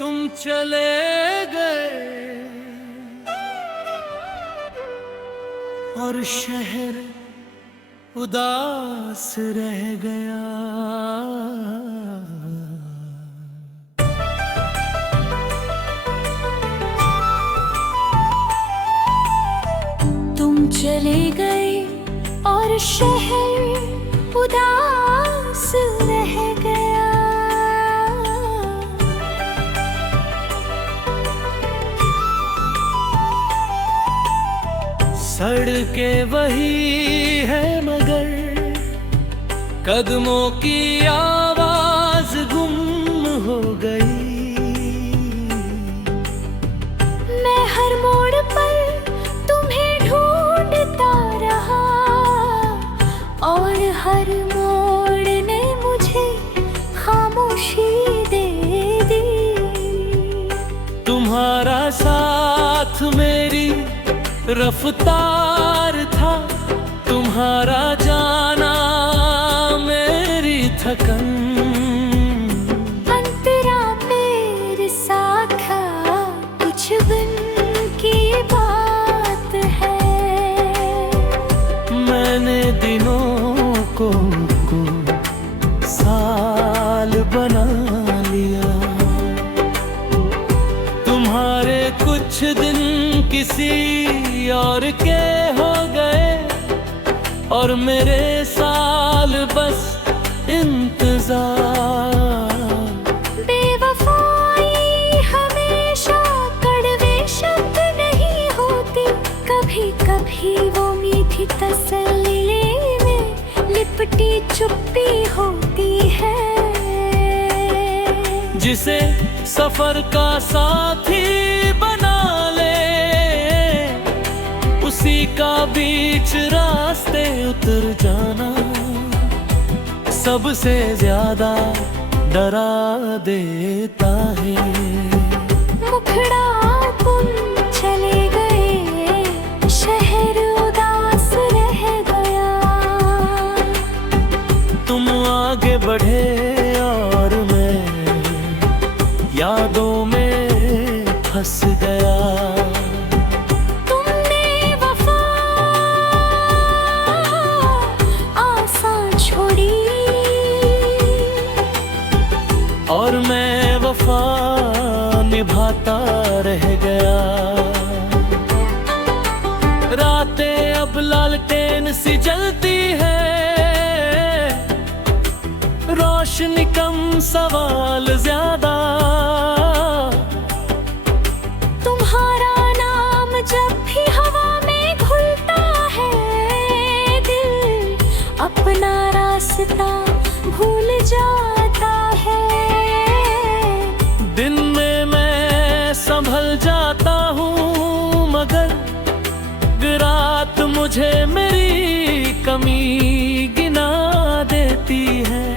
तुम चले गए और शहर उदास रह गया। तुम चले गए और शहर उदास रह गया। सड़कें वही है मगर कदमों की आवाज गुम हो गई। मैं हर मोड़ पर तुम्हें ढूंढता रहा और हर मोड़ ने मुझे खामोशी दे दी। तुम्हारा साथ मेरी रफ्तार था, तुम्हारा जाना मेरी थकन। अंतरा मेरे साथ कुछ बिन की बात है। मैंने दिनों को साल बना लिया। तुम्हारे कुछ दिन किसी और के हो गए और मेरे साल बस इंतजार। बेवफाई हमेशा कड़वे शब्द नहीं होती, कभी कभी वो मीठी तसल्ली में लिपटी चुप्पी होती है। जिसे सफर का साथी बना ले उसी का बीच रास्ते उतर जाना सबसे ज्यादा डरा देता है। मुखड़ा तुम चले गए, शहर उदास रह गया। तुम आगे बढ़े और मैं यादों में फंस गया। और मैं वफा निभाता रह गया। रातें अब लालटेन सी जलती है, रोशनी कम सवाल ज्यादा। तुम्हारा नाम जब भी हवा में घुलता है, दिल अपना रास्ता भूल जाता है। दिन में मैं संभल जाता हूँ मगर रात मुझे मेरी कमी गिना देती है।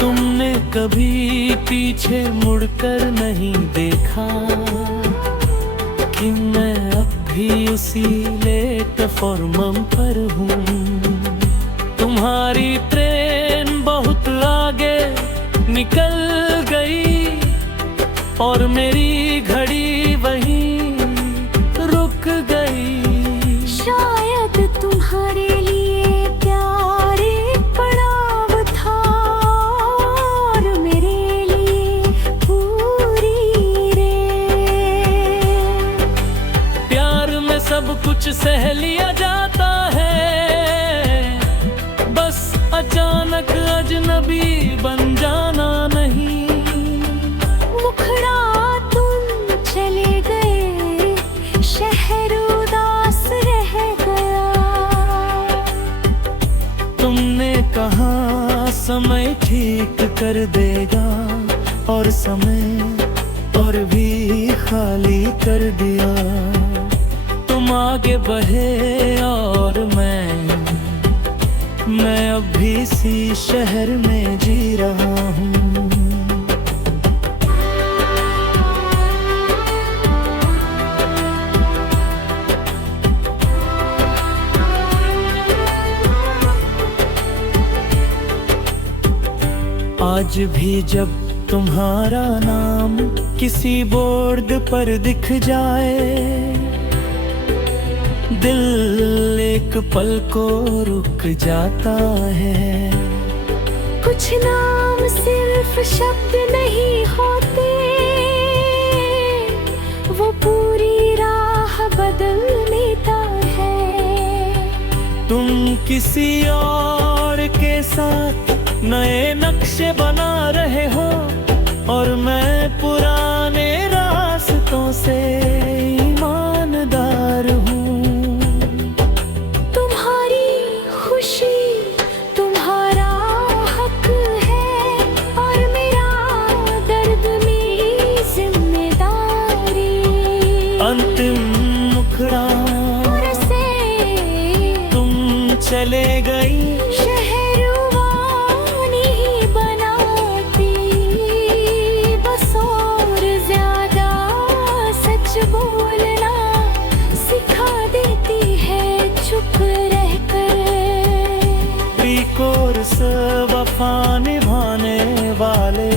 तुमने कभी पीछे मुड़कर नहीं देखा कि मैं अब भी उसी प्लेटफॉर्म पर हूँ। तुम्हारी ट्रेन बहुत आगे निकल गई और मेरी घड़ी वहीं रुक गई। शायद तुम्हारे लिए प्यार एक पड़ाव था और मेरे लिए पूरी रेल। प्यार में सब कुछ सह लिया जाता है, बस अचानक अजनबी बन जाना नहीं। मुखड़ा तुम चले गए, शहर उदास रह गया। तुमने कहा समय ठीक कर देगा और समय और भी खाली कर दिया। तुम आगे बढ़े और मैं अब भी इसी शहर में जी रहा हूँ। आज भी जब तुम्हारा नाम किसी बोर्ड पर दिख जाए, दिल एक पल को रुक जाता है। कुछ नाम सिर्फ शब्द नहीं होते, वो पूरी राह बदल देता है। तुम किसी और के साथ नए नक्शे बना रहे हो, और मैं पुराने रास्तों से ईमानदार हूँ। तुम्हारी खुशी तुम्हारा हक है, और मेरा दर्द मेरी जिम्मेदारी। अंतिम मुखड़ा से तुम चले गई, शहरवानी ही बनाती, बस और ज्यादा सच बोलना सिखा देती है चुप रहकर। कोर्स वफा निभाने वाले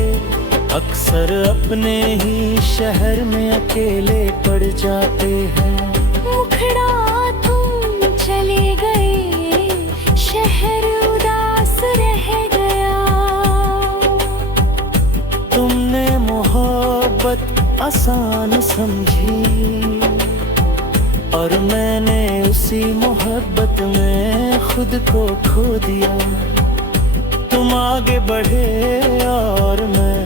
अक्सर अपने ही शहर में अकेले पड़ जाते हैं। मुखड़ा तुम चले गए, शहर उदास रह गया। तुमने मोहब्बत आसान समझी, और मैंने उसी मोहब्बत में खुद को खो दिया। तुम आगे बढ़े और मैं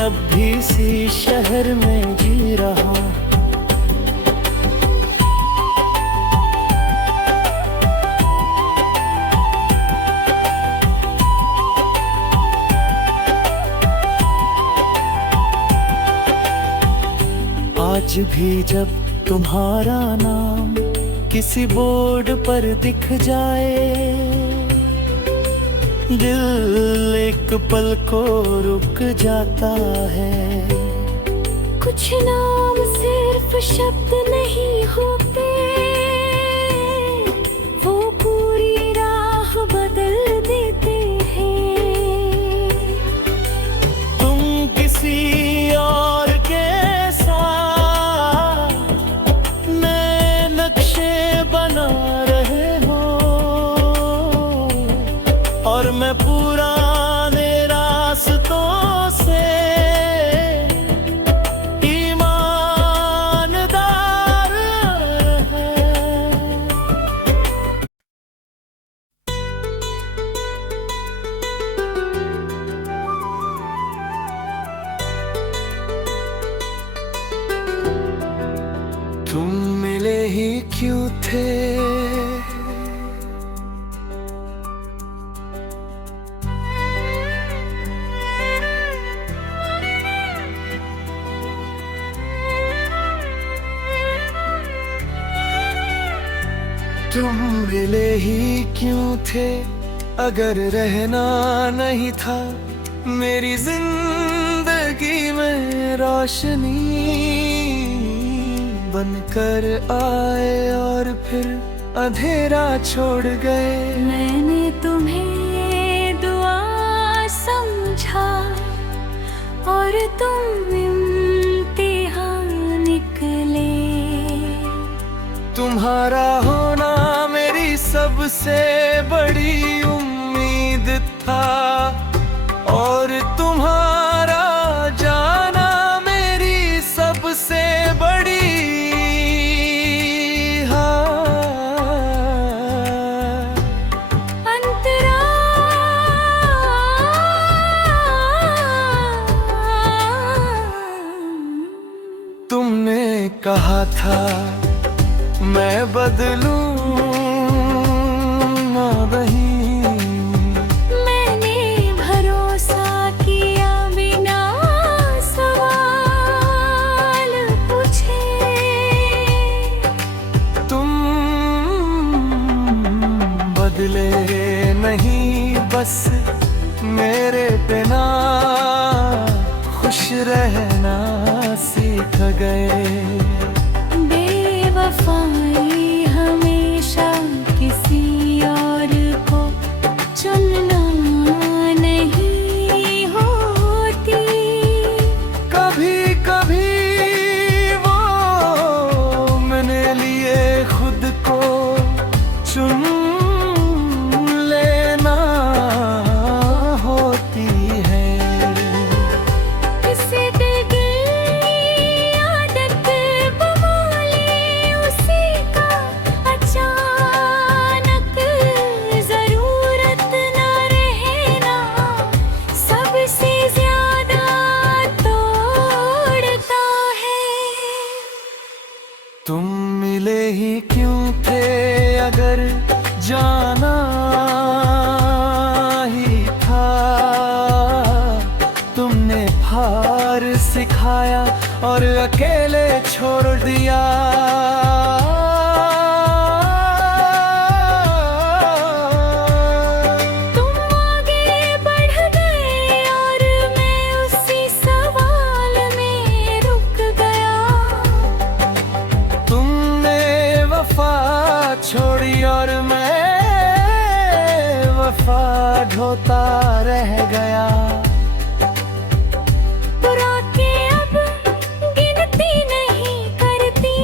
अब भी इसी शहर में जी रहा। आज भी जब तुम्हारा नाम किसी बोर्ड पर दिख जाए, दिल एक पल को रुक जाता है। कुछ नाम सिर्फ शब्द नहीं होते, वो पूरी राह बदल देते हैं। तुम किसी और के साथ नए नक्शे बना रहे हो, और मैं पुराने रास्तों से ईमानदार है। तुम मिले ही क्यों थे, तुम मिले ही क्यों थे, अगर रहना नहीं था मेरी जिंदगी में रोशनी बनकर आए, और फिर अंधेरा छोड़ गए। मैंने तुम्हें दुआ समझा, और तुम इम्तिहान निकले। तुम्हारा होना मेरी सबसे बड़ी उम्मीद था, और तुम्हारा जाना मेरी सबसे बड़ी अंतरा तुमने कहा था मैं बदलूं ना नहीं, मैंने भरोसा किया बिना सवाल पूछे। तुम बदले नहीं, बस मेरे बिना खुश रहना सीख गए। बेवफाई हमेशा किसी और को चुनना नहीं हो चुन लेना होती है। किसी दिल आदत बमोले उसी का अचानक जरूरत न रहना सबसे ज्यादा तोड़ता है। तुम मिले ही क्यों थे अगर जाना ही था। तुमने हार सिखाया और अकेले छोड़ दिया। तुम आगे बढ़ गए और मैं उसी सवाल में रुक गया। तुमने वफा छोड़ी और मैं वफा ढोता रह गया। बुरा के अब गिनती नहीं करती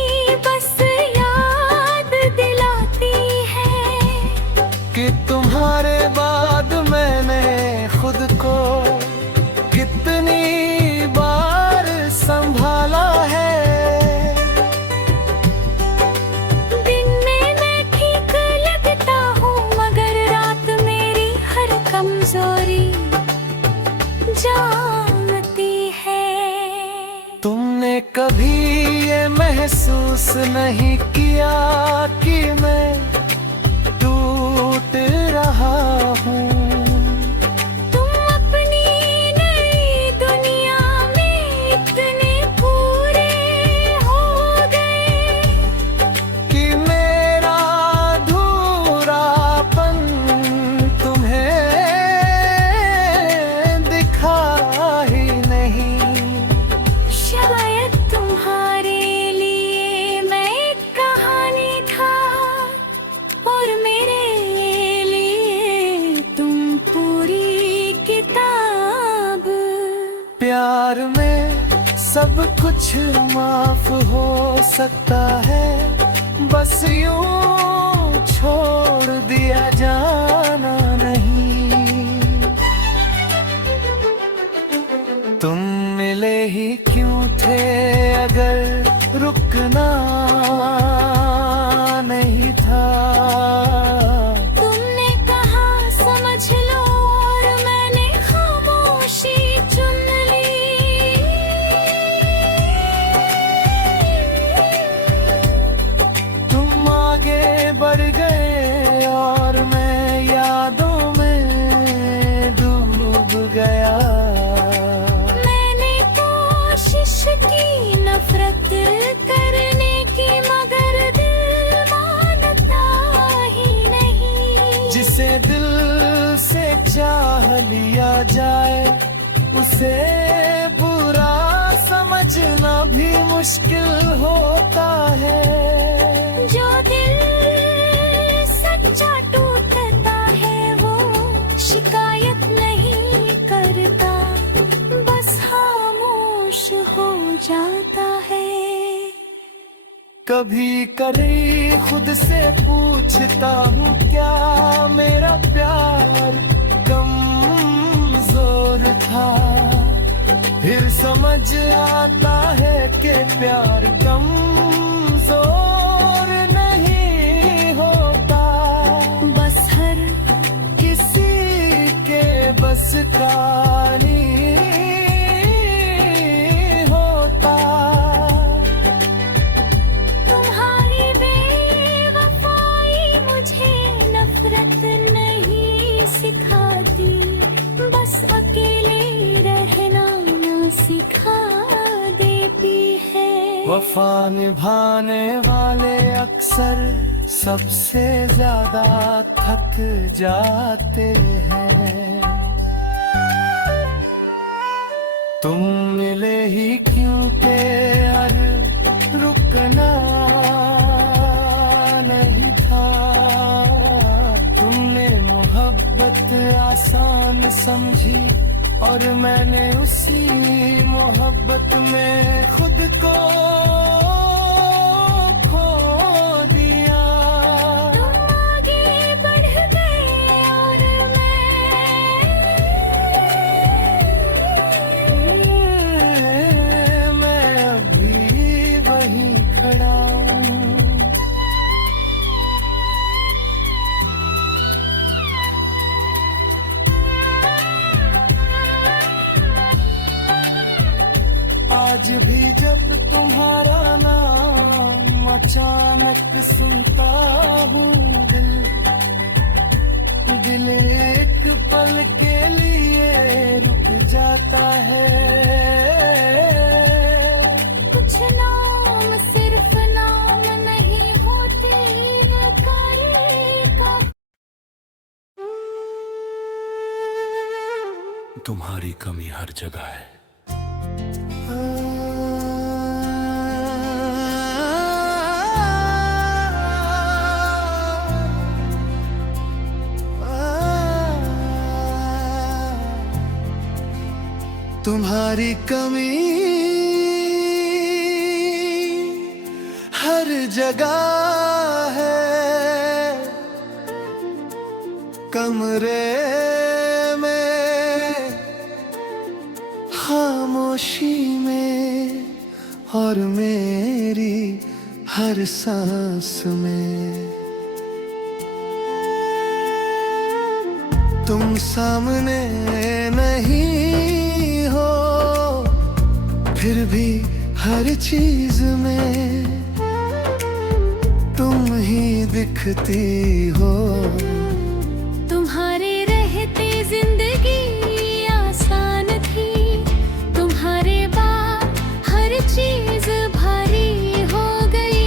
बस याद दिलाती है कि तुम्हारे बाद मैंने खुद को कितनी बार संभाला है। दिन में मैं ठीक लगता हूँ मगर रात मेरी हर कमजोरी जानती है। तुमने कभी ये महसूस नहीं किया कि मैं टूट रहा हूँ। तुम अपनी नई दुनिया में इतने पूरे हो गए कि मेरा अधूरापन तुम्हें दिखा ही नहीं। शायद तुम्हारे लिए मैं एक कहानी था और मेरे लिए तुम पूरी किताब। प्यार में सब कुछ माफ हो सकता है बस यूं छोड़ दिया जाना नहीं। तुम मिले ही क्यों थे अगर रुकना नहीं था। तुमने कहा समझ लो और मैंने खामोशी चुन ली। तुम आगे बढ़ गए और मैं यादों में डूब गया। मैंने कोशिश की नफरत करने की मगर दिल मानता ही नहीं। जिसे दिल से चाह लिया जाए उसे बुरा समझना भी मुश्किल होता है। जो दिल सच्चा टूटता है वो शिकायत नहीं करता बस खामोश हो जाता है। कभी कभी खुद से पूछता हूँ क्या मेरा प्यार कमजोर था। फिर समझ आता है कि प्यार कमजोर नहीं होता बस हर किसी के बस का नहीं होता। तुम्हारी बेवफाई मुझे नफरत नहीं सिखाती बस अकेले रहना ना सिखा देती है। वफा निभाने वाले अक्सर सबसे ज्यादा थक जाते हैं। तुम मिले ही क्यों थे अरे रुकना नहीं था। तुमने मोहब्बत आसान समझी और मैंने उसी मोहब्बत में खुद को खो दिया। तुम भी जब तुम्हारा नाम अचानक सुनता हूँ, दिल एक पल के लिए रुक जाता है। कुछ नाम सिर्फ नाम नहीं होते, ये कार्य का तुम्हारी कमी हर जगह है। तुम्हारी कमी हर जगह है, कमरे में, खामोशी में और मेरी हर सांस में। तुम सामने नहीं हो, फिर भी हर चीज में तुम ही दिखती हो। तुम्हारे रहते जिंदगी आसान थी, तुम्हारे बाद हर चीज भारी हो गई।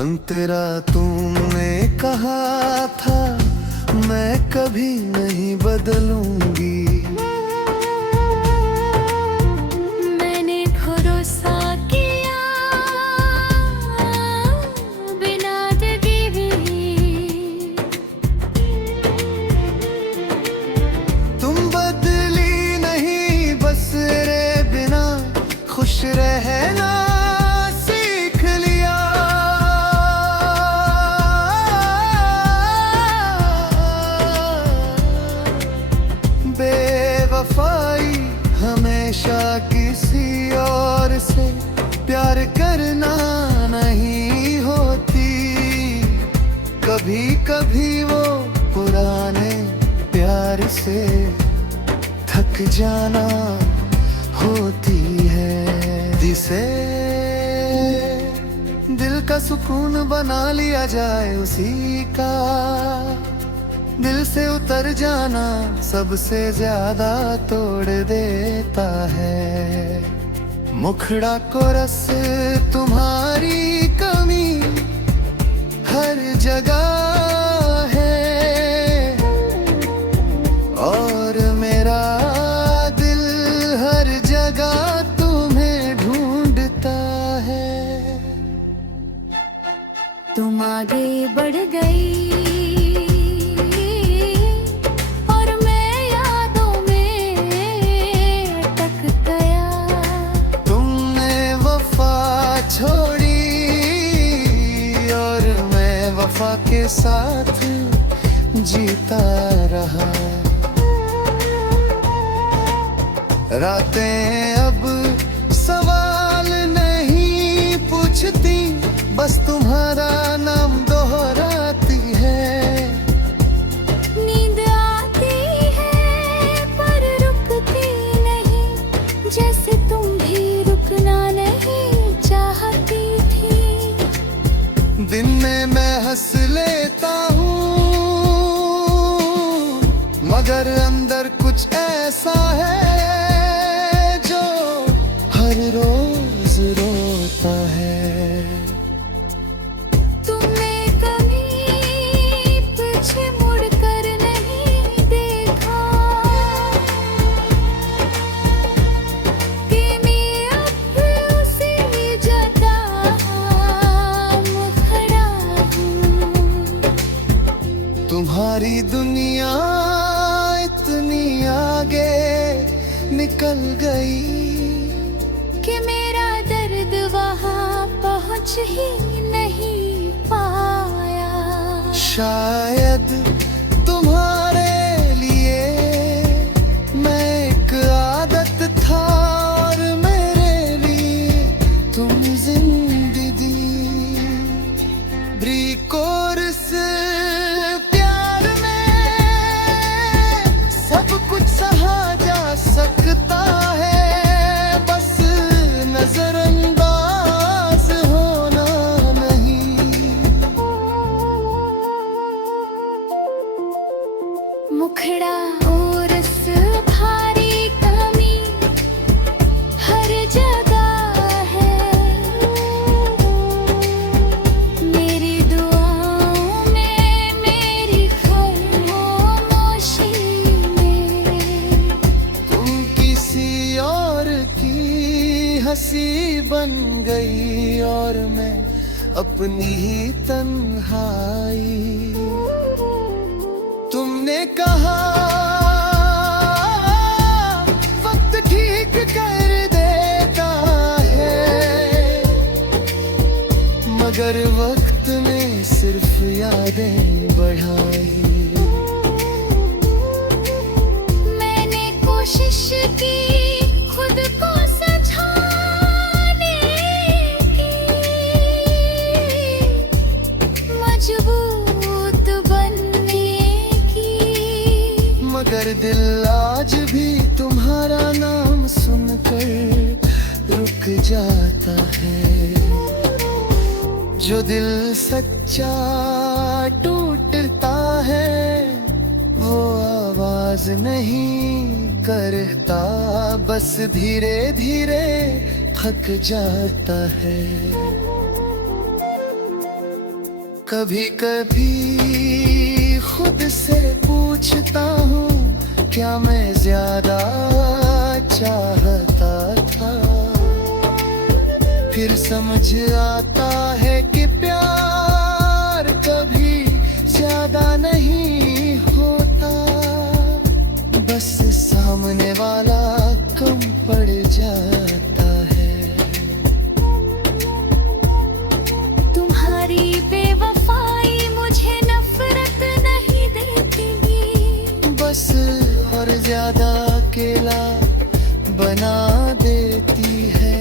अंतरा तुमने कहा था मैं कभी नहीं बदलूंगी, मैंने भरोसा किया बिना दगे भी। तुम बदली नहीं बस रे बिना खुश रहना सीख लिया। बेवफाई हमेशा किसी और से प्यार करना नहीं होती, कभी कभी वो पुराने प्यार से थक जाना होती है। जिसे दिल का सुकून बना लिया जाए उसी का दिल से उतर जाना सबसे ज्यादा तोड़ देता है। मुखड़ा को रस तुम्हारी कमी हर जगह है, और मेरा दिल हर जगह तुम्हें ढूंढता है। तुम आगे बढ़ गई और मैं यादों में अटक गया। तुमने वफा छोड़ी और मैं वफा के साथ जीता रहा। रातें अब सवाल नहीं पूछती, बस तुम्हारा नाम दोहराती है। नींद आती है पर रुकती नहीं, जैसे तुम भी रुकना नहीं चाहती थी। दिन में मैं हंस लेता हूँ, मगर अंदर कुछ ऐसा है जो हर रोज रोता है। तुमने कभी पीछे मुड़कर नहीं देखा कि मैं अब उसी जगह खड़ा हूँ। तुम्हारी दुनिया इतनी आगे निकल गई कि मेरा दर्द वहाँ पहुँच ही नहीं पाया। शायद तुम्हारे लिए मैं एक आदत था और मेरे लिए तुम जिंदगी। ब्रिकोर्स प्यार में सब कुछ और मैं अपनी ही तन्हाई। तुमने कहा वक्त ठीक कर देता है, मगर वक्त ने सिर्फ यादें बढ़ाई। मैंने कोशिश की खुद को समझाने की, मजबूत बनने की, मगर दिल आज भी तुम्हारा नाम सुनकर रुक जाता है। जो दिल सच्चा टूटता है वो आवाज नहीं करता, बस धीरे धीरे थक जाता है। कभी कभी खुद से पूछता हूँ क्या मैं ज्यादा चाहता था, फिर समझ आता है कि प्यार कभी ज्यादा नहीं होता, बस सामने वाला कम पड़ जाता है। तुम्हारी बेवफाई मुझे नफरत नहीं देती, बस और ज्यादा अकेला बना देती है।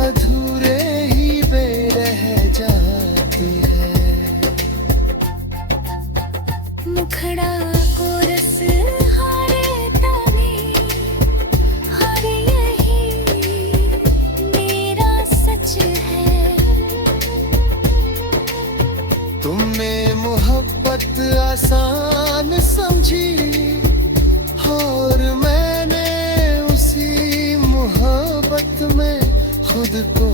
अधूरे ही बेरह जाती है। मुखड़ा को रस हारे ताने, हर यही मेरा सच है। तुमने मोहब्बत आसान समझी और मैंने उसी मोहब्बत में खुद को